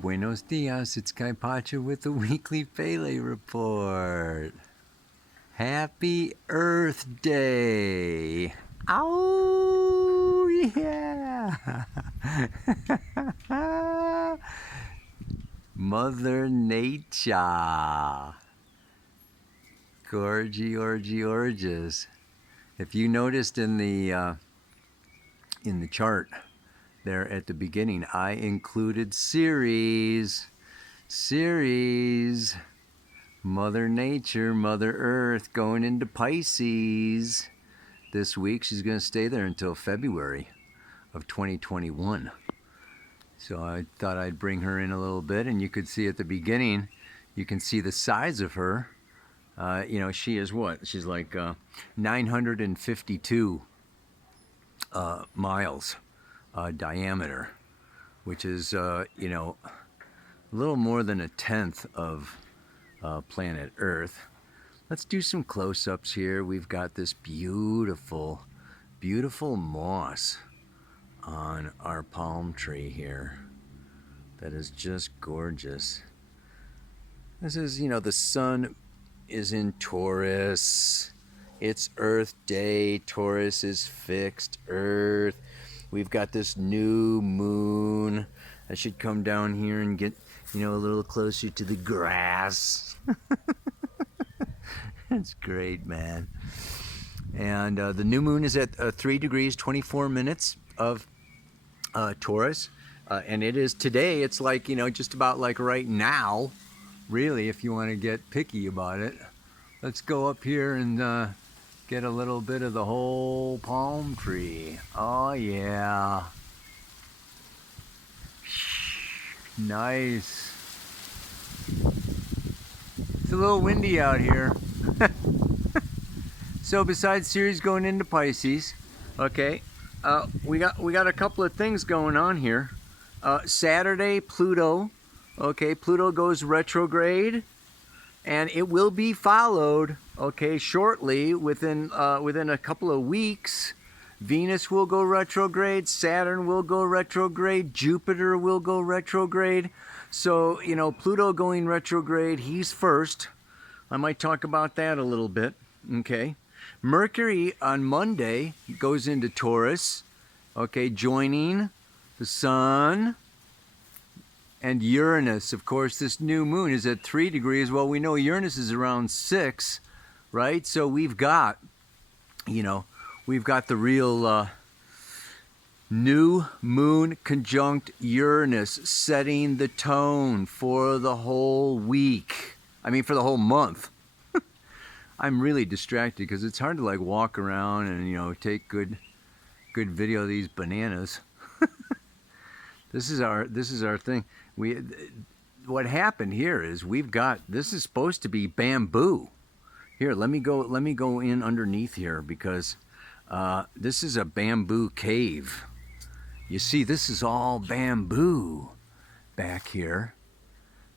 Buenos dias, it's Kai Pacha with the weekly Pele report. Happy Earth Day! Oh yeah! Mother Nature. Gorgeous. If you noticed in the chart there at the beginning, I included Ceres. Mother Nature, Mother Earth going into Pisces this week. She's going to stay there until February of 2021. So I thought I'd bring her in a little bit, and you could see at the beginning, you can see the size of her. She is what? She's like 952 miles diameter, which is, a little more than a tenth of planet Earth. Let's do some close-ups here. We've got this beautiful moss on our palm tree here that is just gorgeous. This is, the sun is in Taurus. It's Earth Day. Taurus is fixed Earth. We've got this new moon. I should come down here and get, a little closer to the grass. That's great, man. And the new moon is at 3 degrees, 24 minutes of Taurus. And it is today, it's like, just about like right now, really, if you want to get picky about it. Let's go up here and get a little bit of the whole palm tree. Oh, yeah. Nice. It's a little windy out here. So besides Ceres going into Pisces, okay, we got a couple of things going on here. Saturday, Pluto. Okay, Pluto goes retrograde, and it will be followed, okay, shortly within a couple of weeks. Venus will go retrograde, Saturn will go retrograde, Jupiter will go retrograde. So, Pluto going retrograde, he's first. I might talk about that a little bit, okay? Mercury on Monday goes into Taurus, okay, joining the Sun and Uranus. Of course, this new moon is at 3 degrees. Well, we know Uranus is around 6, right? So we've got, the real new moon conjunct Uranus setting the tone for the whole week. For the whole month. I'm really distracted because it's hard to like walk around and take good video of these bananas. This is our thing. What happened here is this is supposed to be bamboo. Here, let me go in underneath here because this is a bamboo cave. You see, this is all bamboo back here,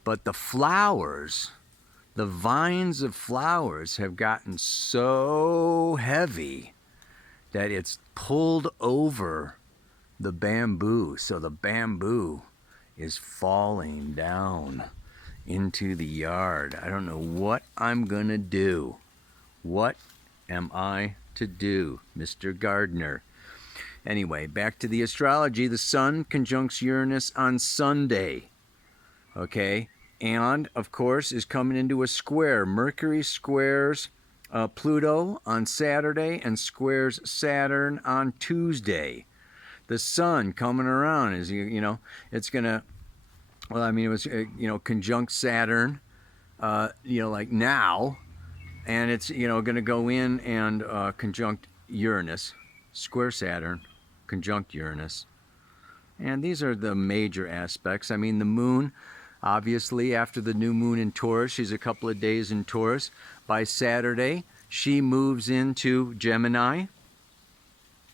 but the flowers, the vines of flowers have gotten so heavy that it's pulled over the bamboo. So the bamboo is falling down into the yard. I don't know what I'm gonna do. What am I to do, Mr. Gardener? Anyway, back to the astrology. The sun conjuncts Uranus on Sunday. Okay? And, of course, is coming into a square. Mercury squares Pluto on Saturday and squares Saturn on Tuesday. The sun coming around is, it's going to, it was, conjunct Saturn, like now. And it's, going to go in and conjunct Uranus, square Saturn, conjunct Uranus. And these are the major aspects. The moon, obviously, after the new moon in Taurus, she's a couple of days in Taurus. By Saturday, she moves into Gemini,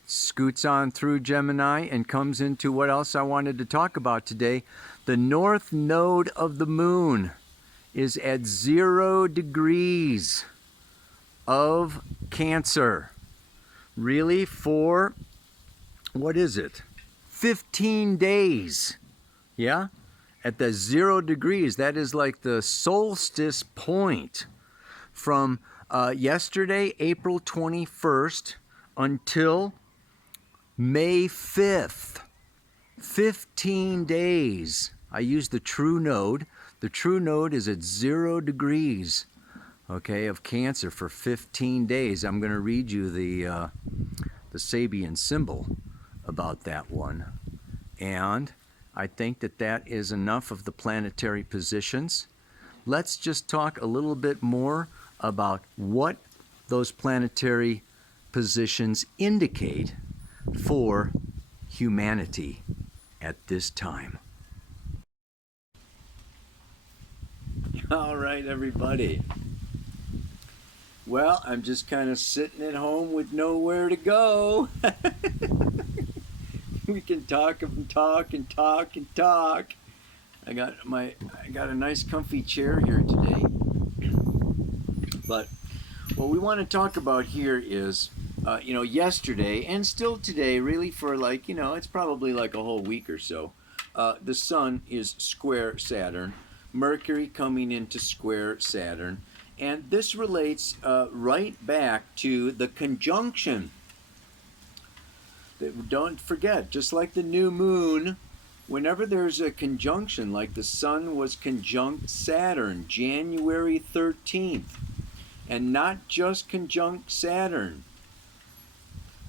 scoots on through Gemini, and comes into what else I wanted to talk about today. The north node of the moon is at 0 degrees of Cancer. Really, for, what is it? 15 days. Yeah? at the 0 degrees. That is like the solstice point from yesterday, April 21st, until May 5th. 15 days. I use the true node. The true node is at 0 degrees, okay, of Cancer for 15 days. I'm going to read you the Sabian symbol about that one. And I think that that is enough of the planetary positions. Let's just talk a little bit more about what those planetary positions indicate for humanity at this time. All right, everybody. Well, I'm just kind of sitting at home with nowhere to go. We can talk and talk and talk and talk. I got a nice comfy chair here today. But what we want to talk about here is, yesterday and still today, really for like, it's probably like a whole week or so, the sun is square Saturn, Mercury coming into square Saturn, and this relates right back to the conjunction. Don't forget, just like the new moon, whenever there's a conjunction, like the sun was conjunct Saturn January 13th, and not just conjunct Saturn.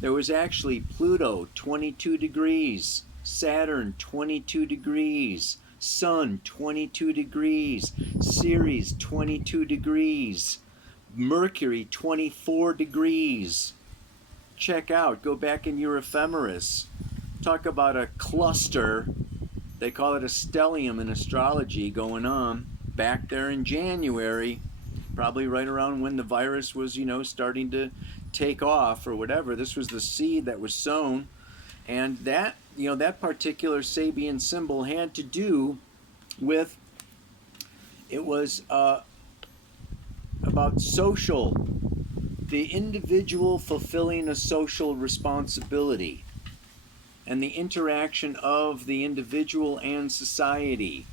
There was actually Pluto 22 degrees, Saturn 22 degrees, Sun 22 degrees, Ceres 22 degrees, Mercury 24 degrees. Check out, go back in your ephemeris. Talk about a cluster. They call it a stellium in astrology going on back there in January, probably right around when the virus was, starting to take off or whatever. This was the seed that was sown. And that, that particular Sabian symbol had to do with, it was about social, the individual fulfilling a social responsibility, and the interaction of the individual and society.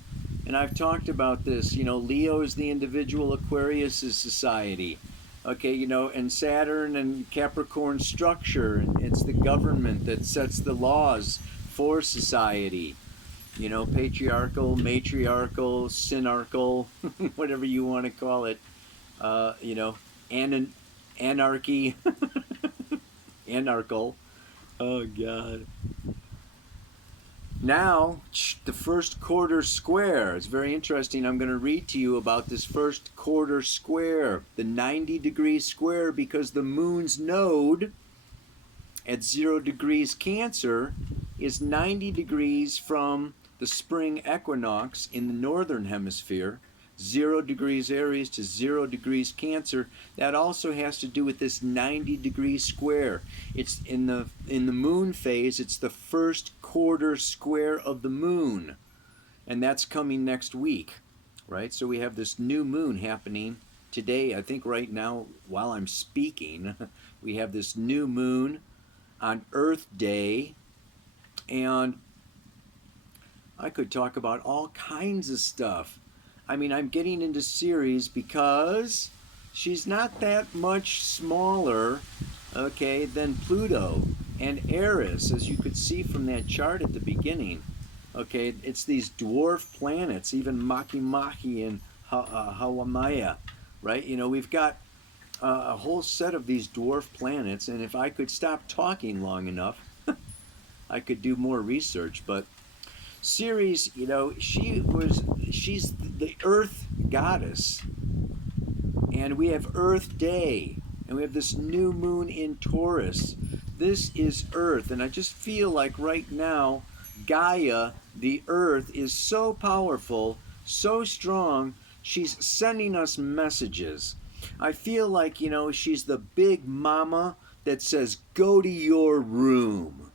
And I've talked about this, Leo is the individual, Aquarius is society. Okay, and Saturn and Capricorn structure, and it's the government that sets the laws for society. Patriarchal, matriarchal, synarchal, whatever you want to call it. Anarchy, anarchal. Oh, God. Now, the first quarter square. It's very interesting. I'm going to read to you about this first quarter square, the 90-degree square, because the moon's node at 0 degrees Cancer is 90 degrees from the spring equinox in the northern hemisphere, 0 degrees Aries to 0 degrees Cancer. That also has to do with this 90-degree square. It's in the moon phase. It's the first quarter square of the moon, and that's coming next week, right? So we have this new moon happening today. I think right now, while I'm speaking, we have this new moon on Earth Day, and I could talk about all kinds of stuff. I mean, I'm getting into Ceres because she's not that much smaller, okay, than Pluto and Aries, as you could see from that chart at the beginning. Okay, it's these dwarf planets, even Makemake and Hawaii, right? We've got a whole set of these dwarf planets, and if I could stop talking long enough, I could do more research. But Ceres, she's the Earth goddess, and we have Earth Day, and we have this new moon in Taurus. This is Earth, and I just feel like right now, Gaia, the Earth, is so powerful, so strong, she's sending us messages. I feel like, she's the big mama that says, go to your room.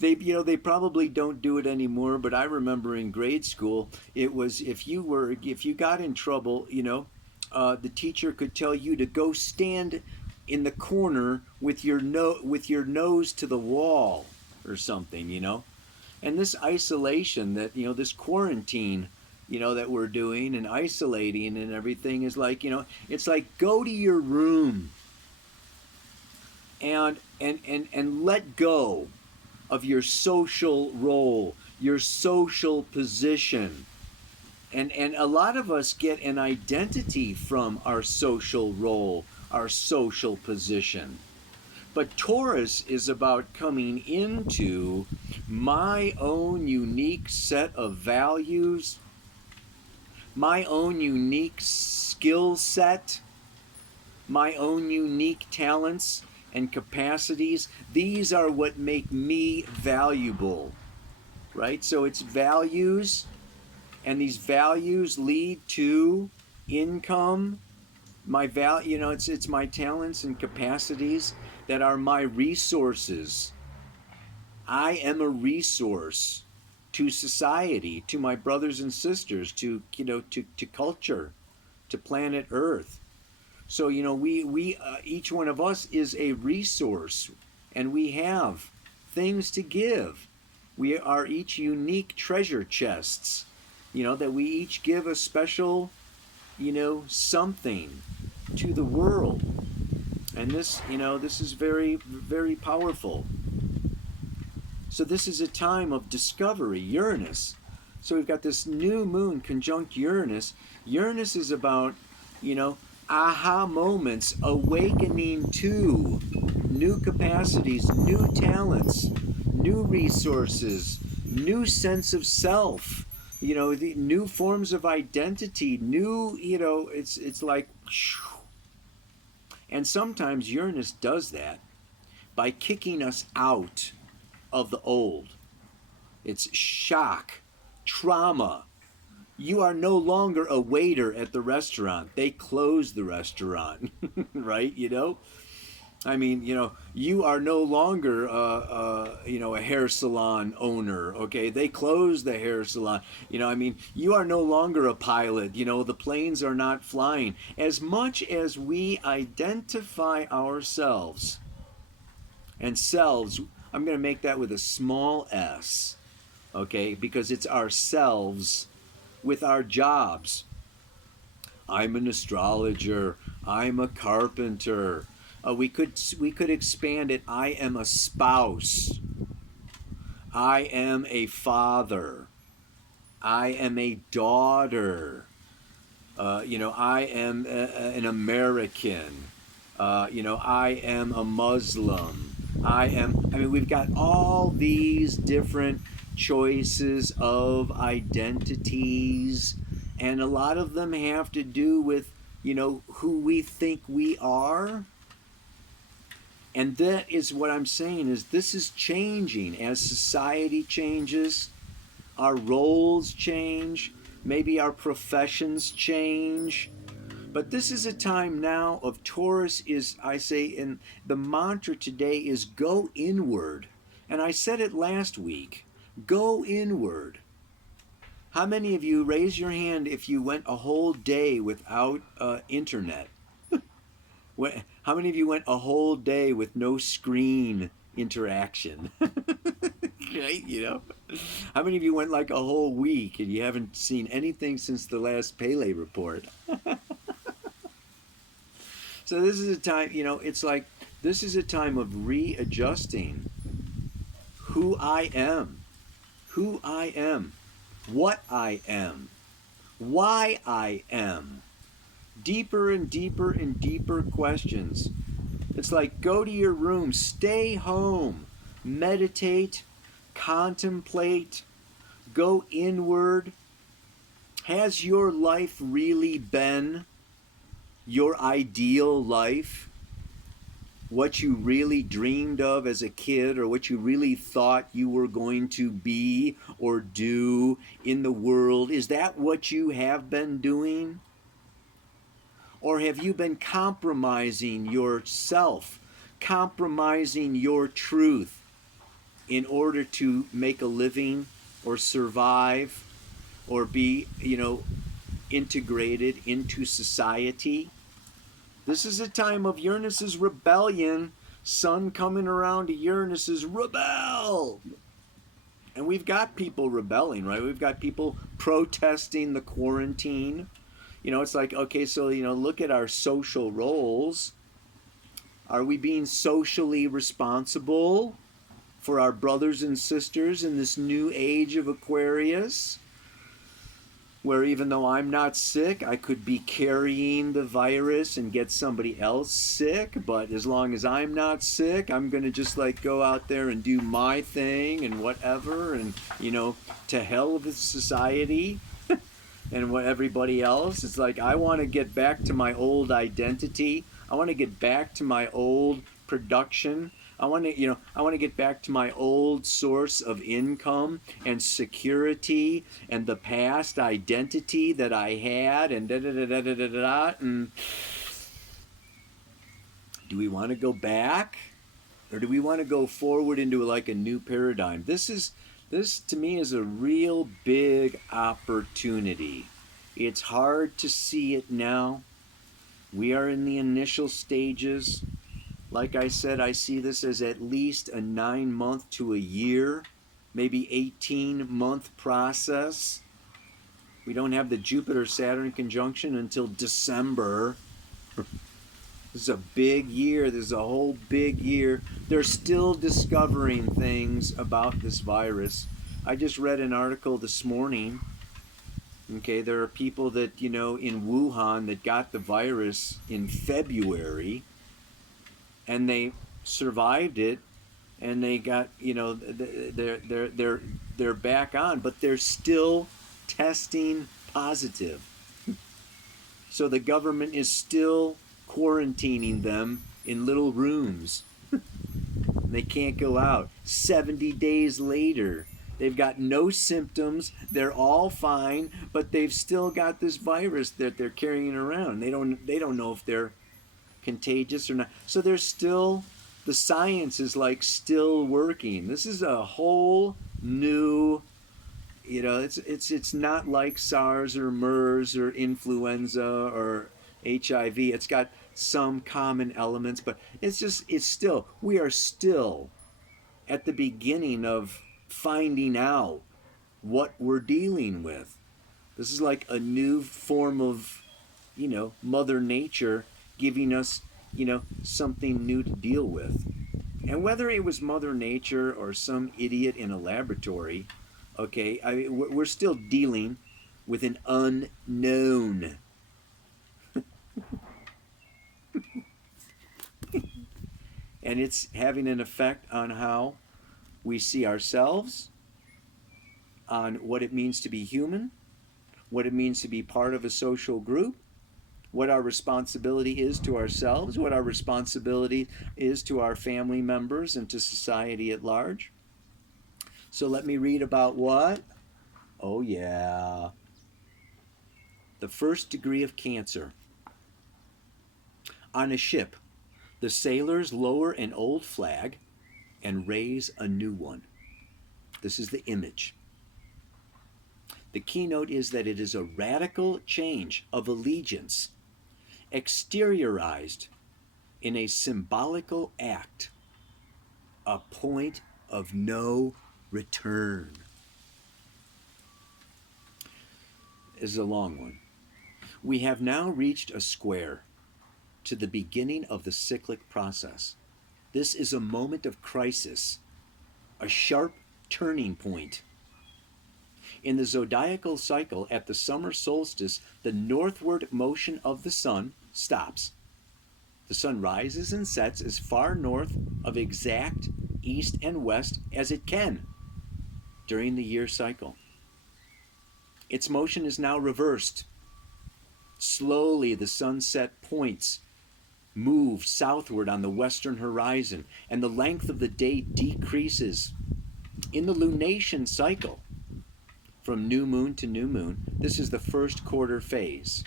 They probably don't do it anymore, but I remember in grade school, it was if you got in trouble, the teacher could tell you to go stand in the corner with your nose to the wall or something, And this isolation that, this quarantine, that we're doing and isolating and everything is like, it's like go to your room and let go of your social role, your social position. And a lot of us get an identity from our social role, our social position. But Taurus is about coming into my own unique set of values, my own unique skill set, my own unique talents and capacities. These are what make me valuable, right? So it's values, and these values lead to income. It's my talents and capacities that are my resources. I am a resource to society, to my brothers and sisters, to culture, to planet Earth. So we each one of us is a resource, and we have things to give. We are each unique treasure chests. That we each give a special, something to the world. And this is very, very powerful. So this is a time of discovery, Uranus. So we've got this new moon conjunct Uranus. Uranus is about, aha moments, awakening to new capacities, new talents, new resources, new sense of self, the new forms of identity, it's like, and sometimes Uranus does that by kicking us out of the old. It's shock, trauma. You are no longer a waiter at the restaurant. They close the restaurant, right? I mean, you are no longer, a hair salon owner. Okay, they closed the hair salon. I mean, you are no longer a pilot. The planes are not flying. As much as we identify ourselves, and selves, I'm going to make that with a small s, okay, because it's ourselves with our jobs. I'm an astrologer. I'm a carpenter. We could expand it. I am a spouse. I am a father. I am a daughter. I am an American. I am a Muslim. We've got all these different choices of identities, and a lot of them have to do with, who we think we are. And that is what I'm saying, is this is changing as society changes, our roles change, maybe our professions change. But this is a time now of Taurus is, I say, and the mantra today is go inward. And I said it last week, go inward. How many of you, raise your hand if you went a whole day without internet? How many of you went a whole day with no screen interaction? Right, How many of you went like a whole week and you haven't seen anything since the last Pele report? So this is a time, it's like, this is a time of readjusting who I am, what I am, why I am. Deeper and deeper and deeper questions. It's like, go to your room, stay home, meditate, contemplate, go inward. Has your life really been your ideal life? What you really dreamed of as a kid, or what you really thought you were going to be or do in the world? Is that what you have been doing? Or have you been compromising yourself, compromising your truth in order to make a living or survive or be, integrated into society? This is a time of Uranus's rebellion. Sun coming around to Uranus's rebel. And we've got people rebelling, right? We've got people protesting the quarantine. You know, it's like, okay, so, you know, look at our social roles. Are we being socially responsible for our brothers and sisters in this new age of Aquarius? Where even though I'm not sick, I could be carrying the virus and get somebody else sick. But as long as I'm not sick, I'm going to just like go out there and do my thing and whatever. And, you know, to hell with society and what everybody else. It's like I want to get back to my old identity. I want to get back to my old production. I want to, you know, I want to get back to my old source of income and security and the past identity that I had and da da da da da da da. And do we want to go back, or do we want to go forward into like a new paradigm? This to me is a real big opportunity. It's hard to see it now. We are in the initial stages. Like I said, I see this as at least a 9-month to a year, maybe 18-month process. We don't have the Jupiter-Saturn conjunction until December. This is a big year. This is a whole big year. They're still discovering things about this virus. I just read an article this morning. Okay, there are people that, you know, in Wuhan that got the virus in February, and they survived it, and they got, you know, they're back on, but they're still testing positive. So the government is still quarantining them in little rooms. They can't go out. 70 days later, they've got no symptoms. They're all fine, but they've still got this virus that they're carrying around. They don't know if they're contagious or not. So there's still, the science is like still working. This is a whole new, you know, it's not like SARS or MERS or influenza or HIV. It's got some common elements, but it's still, we are still at the beginning of finding out what we're dealing with. This is like a new form of, you know, Mother Nature giving us, you know, something new to deal with. And whether it was Mother Nature or some idiot in a laboratory, okay, I mean, we're still dealing with an unknown. And it's having an effect on how we see ourselves, on what it means to be human, what it means to be part of a social group, what our responsibility is to ourselves, what our responsibility is to our family members and to society at large. So let me read about what? Oh, yeah. The first degree of Cancer. On a ship, the sailors lower an old flag and raise a new one. This is the image. The keynote is that it is a radical change of allegiance, exteriorized in a symbolical act, a point of no return. This is a long one. We have now reached a square to the beginning of the cyclic process. This is a moment of crisis, a sharp turning point. In the zodiacal cycle, at the summer solstice, the northward motion of the sun stops. The sun rises and sets as far north of exact east and west as it can during the year cycle. Its motion is now reversed. Slowly, the sunset points move southward on the western horizon, and the length of the day decreases. In the lunation cycle, from new moon to new moon, this is the first quarter phase.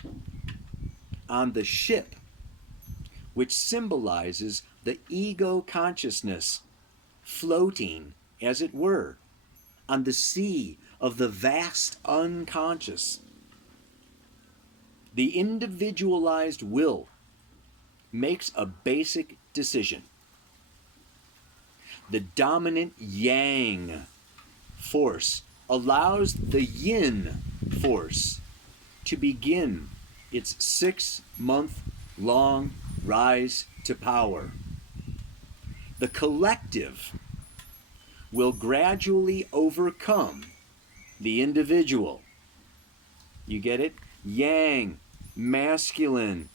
On the ship, which symbolizes the ego consciousness floating, as it were, on the sea of the vast unconscious, the individualized will makes a basic decision. The dominant yang force allows the yin force to begin its 6-month long rise to power. The collective will gradually overcome the individual. You get it? Yang, masculine,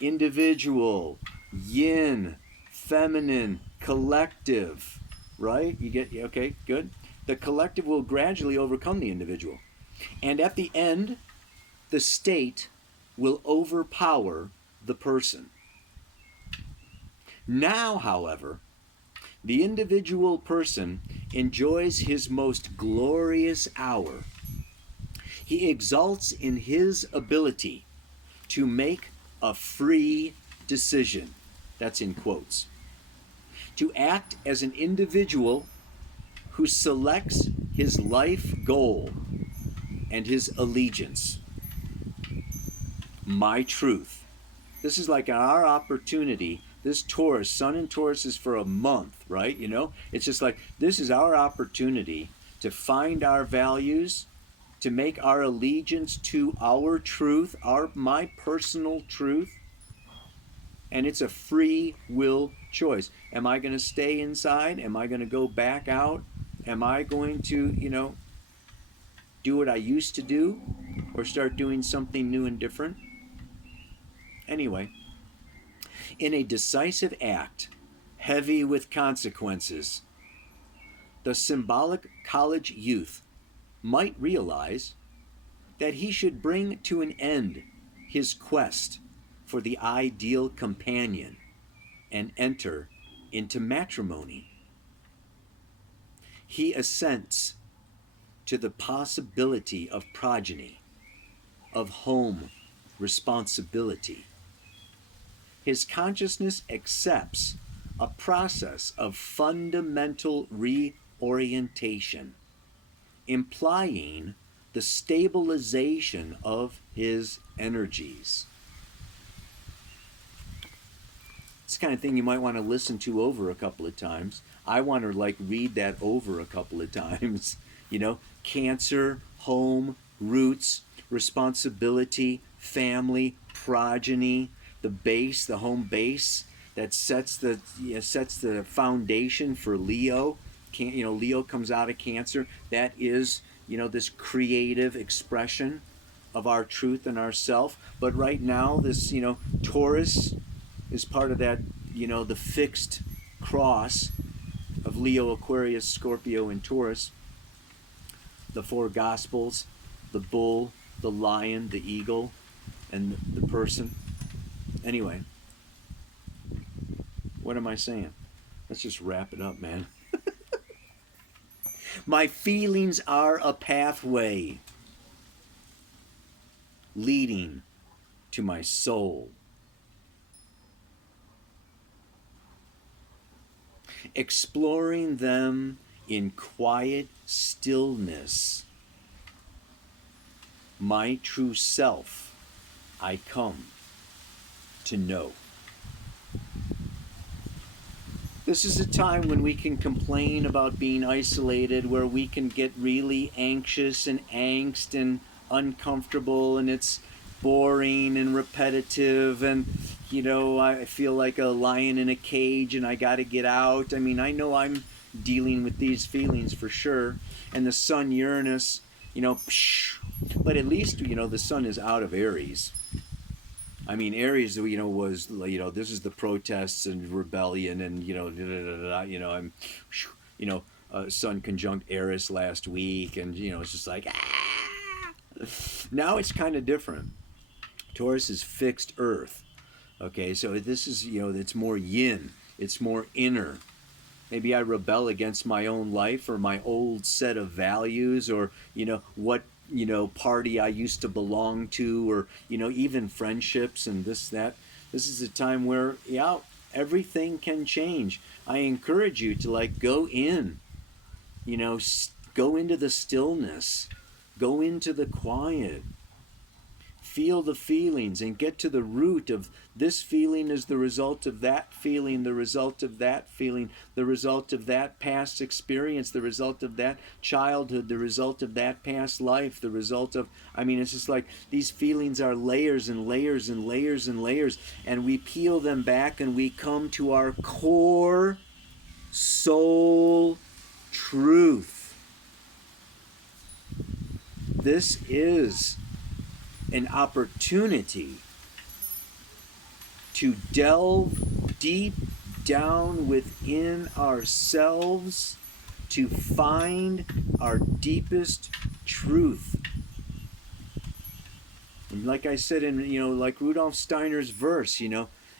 individual, yin, feminine, collective, right? You get, okay, good. The collective will gradually overcome the individual. And at the end, the state will overpower the person. Now, however, the individual person enjoys his most glorious hour. He exalts in his ability to make a free decision. That's in quotes. To act as an individual who selects his life goal and his allegiance. My truth. This is like our opportunity. This Taurus, Sun in Taurus is for a month, right? You know, it's just like this is our opportunity to find our values, to make our allegiance to our truth, my personal truth. And it's a free will choice. Am I going to stay inside? Am I going to go back out? Am I going to, do what I used to do or start doing something new and different? Anyway, in a decisive act, heavy with consequences, the symbolic college youth might realize that he should bring to an end his quest for the ideal companion and enter into matrimony. He assents to the possibility of progeny, of home responsibility. His consciousness accepts a process of fundamental reorientation, implying the stabilization of his energies. It's the kind of thing you might want to listen to over a couple of times. I want to read that over a couple of times. Cancer, home, roots, responsibility, family, progeny, the base, the home base that sets the foundation for Leo. Leo comes out of Cancer. That is, this creative expression of our truth and ourself. But right now, this, Taurus is part of that, the fixed cross of Leo, Aquarius, Scorpio, and Taurus. The four Gospels, the bull, the lion, the eagle, and the person. Anyway, what am I saying? Let's just wrap it up, man. My feelings are a pathway leading to my soul. Exploring them in quiet stillness, my true self I come to know. This is a time when we can complain about being isolated, where we can get really anxious and angst and uncomfortable, and it's boring and repetitive, and I feel like a lion in a cage and I got to get out. I know I'm dealing with these feelings for sure. And the sun Uranus, but at least the sun is out of Aries. Aries, was, this is the protests and rebellion and, I'm, sun conjunct Eris last week, and, it's just like, Now it's kind of different. Taurus is fixed earth. Okay, so this is, it's more yin, it's more inner. Maybe I rebel against my own life or my old set of values, or, what party I used to belong to, or even friendships and that. This is a time where everything can change. I encourage you to go in, go into the stillness, go into the quiet, feel the feelings and get to the root of this feeling is the result of that feeling, the result of that feeling, the result of that past experience, the result of that childhood, the result of that past life, the result of, I mean, it's just like these feelings are layers and layers and layers and layers, and we peel them back and we come to our core soul truth. This is an opportunity to delve deep down within ourselves to find our deepest truth. And like I said in, like Rudolf Steiner's verse,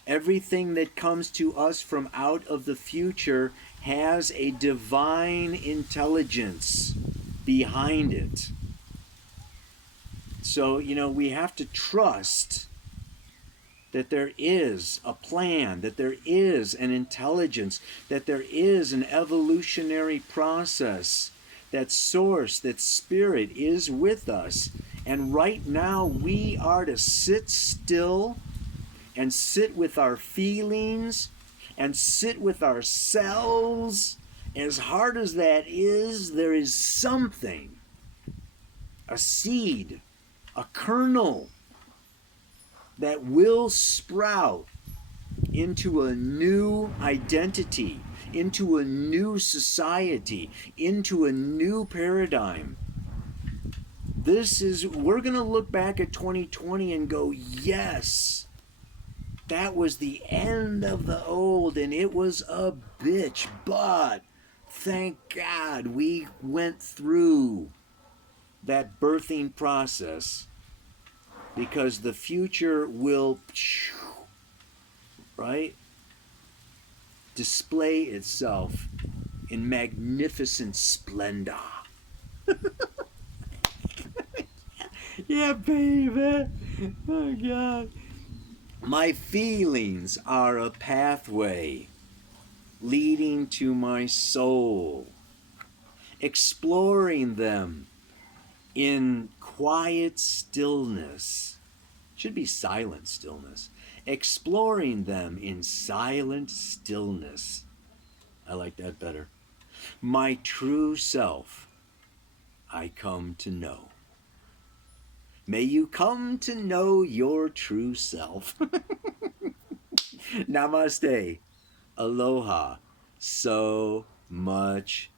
everything that comes to us from out of the future has a divine intelligence behind it. So, we have to trust that there is a plan, that there is an intelligence, that there is an evolutionary process, that source, that spirit is with us. And right now we are to sit still and sit with our feelings and sit with ourselves. As hard as that is, there is something, a seed, a kernel that will sprout into a new identity, into a new society, into a new paradigm. We're going to look back at 2020 and go, yes, that was the end of the old and it was a bitch, but thank God we went through that birthing process, because the future will, right, display itself in magnificent splendor. Yeah, baby. Oh, God. My feelings are a pathway leading to my soul. Exploring them in quiet stillness. Should be silent stillness. Exploring them in silent stillness. I like that better. My true self, I come to know. May you come to know your true self. Namaste. Aloha. So much